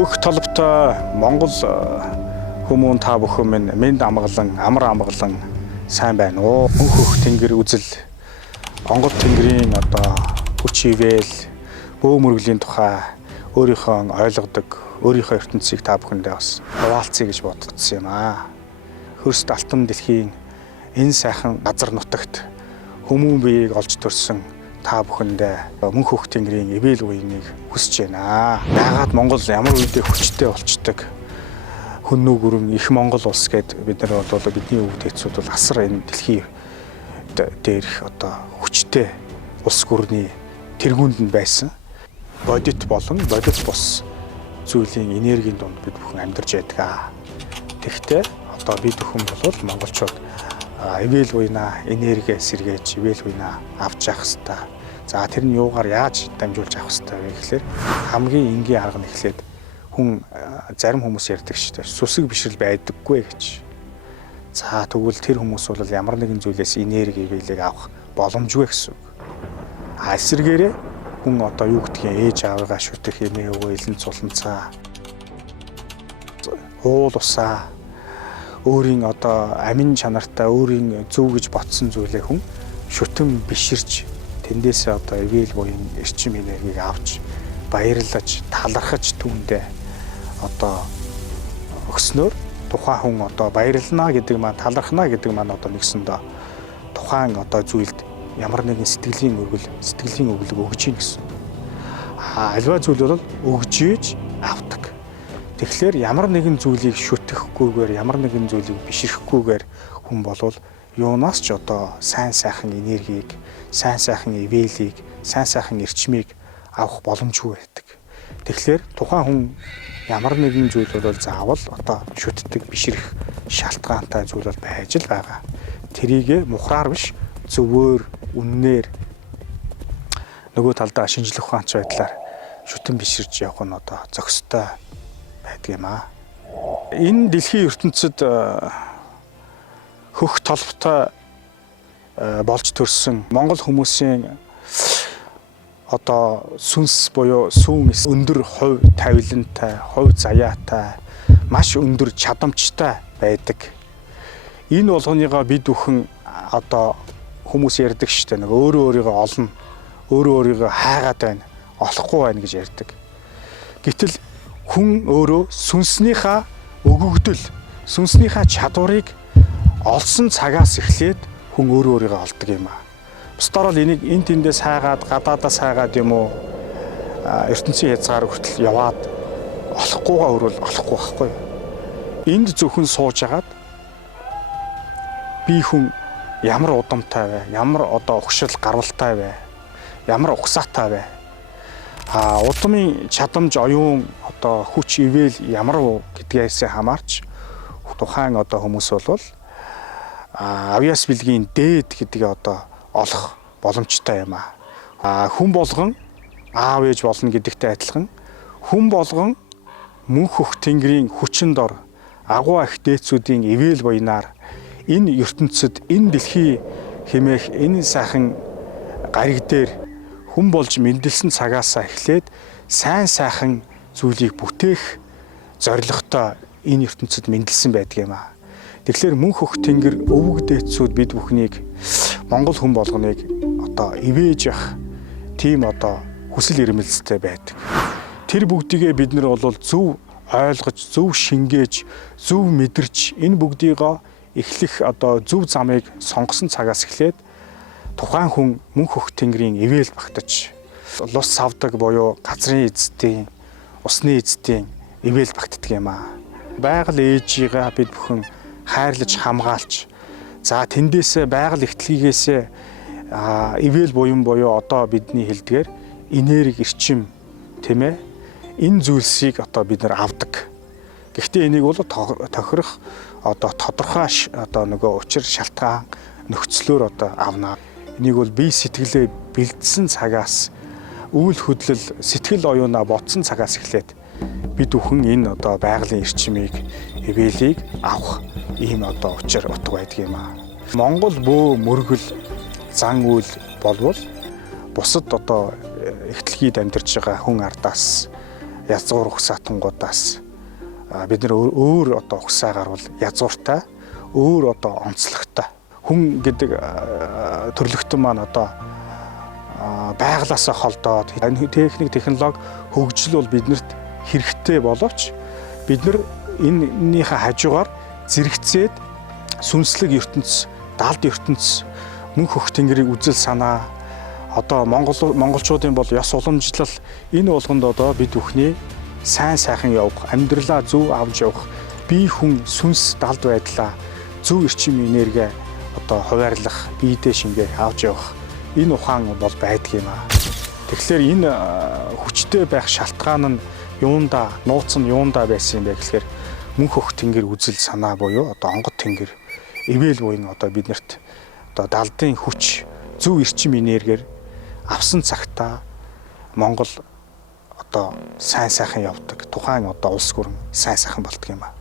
Хөх толботой Монгол хүмүүн та бүхэн минь мэнд амгалан, амар амгалан сайн байна уу? Мөнх хөх тэнгэр үзэл, Онгод тэнгэрийн хүч ивэл, бөө мөргөлийн тухай өөрийнхөө ойлгодог, өөрийнхөө ертөнцийг та бүхэндээ бас хуваалцъя гэж бодсон юм аа. Хөрс алтан дэлхийн энэ сайхан газар нутагт хүмүүн биеийг олж төрсөн та бүхэндээ мөнх хөх тэнгэрийн ивэл уяныг хүсэж байна. Яагаад Монгол ямар үедээ хүчтэй болчдөг? Хүннүү гүрэн их Монгол улс гэд бид нар бол бидний өвд хэцүүд бол асар энэ дэлхийн дээрх хүчтэй улс гүрний тэргуунд нь байсан. Бодит болон бодит бус зүйлийн энергийн дунд бид бүхэн амьдарч байдаг. Тэгэхдээ бид бүхэн бол монголчууд ивэл уянаа энерги сэргээж ивэл уянаа авч явах хэрэгтэй. За тэр нь юугаар яаж дамжуулж авах хэрэгтэй вэ гэхээр хамгийн энгийн арга нь эхлээд хүн зарим хүмүүс ярьдаг шүү дээ. Сүсэг бишрэл байдаггүй гэж. За тэгвэл тэр хүмүүс бол ямар нэгэн зүйлээс энерги ивэлийг авах боломжгүй гэсэн үг. Эсвэргээрээ хүн юу гэдгийг ээж аавыгаа шүтэх эмээ өвөө элен цуланцаа уул усаа өөрийн амин чанартай өөрийн зөв гэж ботсон зүйлээ хүн шүтэн биширч тэндээсээ ивэл буян эрчим энергийг авч баярлаж талархаж түүндээ өгснөөр тухайн хүн баярлнаа гэдэг маань талархнаа гэдэг маань нэгсэндээ тухайн зүйлд ямар нэгэн сэтгэлийн өглөг өгж ийн гэсэн. Альва зүйл бол өгж ийж авдаг. Тэгэхээр ямар нэгэн зүйлийг шүтгэхгүйгээр ямар нэгэн зүйлийг бишрэхгүйгээр хүн болвол юунаас ч сайн сайхан энергийг, сайн сайхан ивэлийг, сайн сайхан эрчмийг авах боломжгүй байдаг. Тэгэхээр тухайн хүн ямар нэгэн зүйл бол заавал шүтдэг, бишрэх шалтгаантай зүйл бол байж л байгаа. Тэрийг мухраар биш зөвөр үннээр нөгөө талдаа шинжлэх ухаанч байдлаар шүтэн биширж явах нь зохистой байдаг юм аа. Энэ дэлхийн ертөнцид хөх толботой болж төрсэн Монгол хүмүүсийн сүнс буюу сүүн өндөр хувь тавилантай, хувь заяатай, маш өндөр чадамжтай байдаг. Энэ болгоныгоо бид бүхэн хүмүүс ярьдаг шүү дээ. Өөрөө өөрийгөө олно, өөрөө өөрийгөө хайгаад байна, олохгүй байна гэж ярьдаг. Гэтэл хүн өөрөө сүнснийхаа өгөгдөл, сүнснийхаа чадварыг олсон цагаас эхлээд хүн өөрөө өөрийгөө олдог юм аа. Бусдаар бол энийг эн тэндээс хайгаад, гадаадаас хайгаад юм уу ертөнцийн хязгаар хүртэл яваад олохгүйгаа өрөөл олохгүй байхгүй. Энд зөвхөн сууж агаад би хүн ямар удамтай вэ? Ямар ухшил гарвалтай вэ? Ямар угсаатай вэ? Удмын чадамж, оюун хүч ивэл ямар гэдгээс хамаарч тухайн хүмүүс бол авьяас бэлгийн дээд гэдгийг олох боломжтой юм аа. Хүн болгон аав ээж болно гэдэгтэй адилхан хүн болгон мөнх хөх тэнгэрийн хүчин дор агуу ах дээдсүүдийн ивэл буянаар энэ ертөнцид энэ дэлхий хэмээх энэ сайхан гариг дээр хүн болж мэндэлсэн цагаасаа эхлээд сайн сайхан зүйлийг бүтээх зорилготой энэ ертөнцид мэндэлсэн байдаг юм аа. Тэгэхээр мөнх хөх тэнгэр өвөг дээдсүүд бид бүхнийг Монгол хүн болгоныг ивэж явах тийм хүсэл эрмэлзэлтэй байдаг. Тэр бүгдийгээ бид нар бол зөв ойлгож, зөв шингээж, зөв мэдэрч энэ бүгдийгөө эхлэх зөв замыг сонгосон цагаас эхлээд тухайн хүн мөнх хөх тэнгэрийн ивэл багтаж лус савдаг буюу газрын эзэдийн, усны эзэдийн ивэл багтдаг юм аа. Байгаль ээжигээ бид бүхэн хайрлаж хамгаалж, за тэндээсээ байгаль ихтлгийгээсээ ивэл буюу бидний хэлдгээр энерги, эрчим тийм ээ энэ зүйлсийг бид нар авдаг. Гэхдээ энийг бол тохирох тодорхой учир шалтгаан нөхцлөөр авна. Энийг бол бие сэтгэлээ бэлдсэн цагаас үйл хөдлөл сэтгэл оюунаа ботсон цагаас эхлээд бид бүхэн энэ байгалийн эрчимийг ивэлийг авах ийм учир утга байдаг юм аа. Монгол бөө мөргөл зан үйл болвол бусад ихтлгийд амьдарч байгаа хүн ардаас язгуур ухсаатангуудаас бид нэр өөр одоо ухсаагаар бол язгууртай, өөр одоо онцлогтой. Хүн гэдэг төрлөختөн маань одоо байгалаасаа холдоод техник, технологи хөгжил бол биднэрт хэрэгтэй боловч бид нар энэнийхээ хажуугаар зэрэгцээд сүнслэг ертөнц, далд ертөнц, мөнх хөх тэнгэрийг үзэл санаа одоо монголчуудын бол ёс уламжлал энэ болгонд одоо бид бүхний сайн сайхан явах, амьдралаа зөв авч явах, бие хүн сүнс далд байдлаа зөв эрчим энерги одоо хуваарлах, биедээ шингээ авч явах энэ ухаан бол байдаг юм аа. Тэгэхээр энэ хүчтэй байх шалтгаан нь юунда, нууц нь юунда байсан юм бэ гэхээр мөнх хөх тэнгэр үзэл санаа буюу одоо онгод тэнгэр ивэл буюу одоо биднэрт одоо далдын хүч зөв эрчим энергиэр авсан цагтаа Монгол одоо сайн сайхан явдаг. Тухайн одоо улс гүрэн сайн сайхан болдго юм аа.